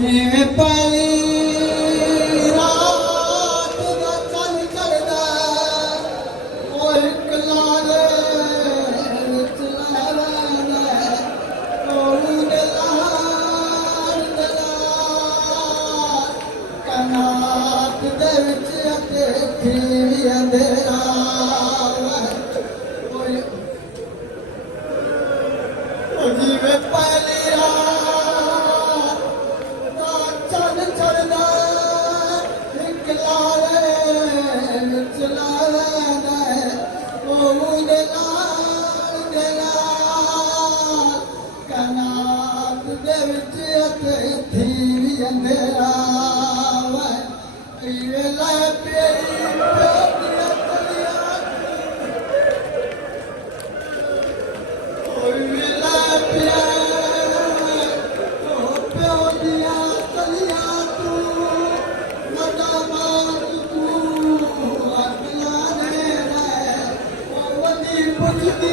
जिवें पहली रात दा चंद चढ़दा ओ इक लारे विच लहरांदा ओहदे लार दे लार कनात दे विच अते खीवी अंधेरा जिवें पहली रात दा चंद चढ़दा इक लारे विच लहरांदा ओहदे लार दे लार कनात दे विच अते खीवी अंधेरा वेला पेरी प्योदियां तलियां वेला पिया प्योदियां तलियां तू वड्डा मां तू अगला ने वड्डी पुछदी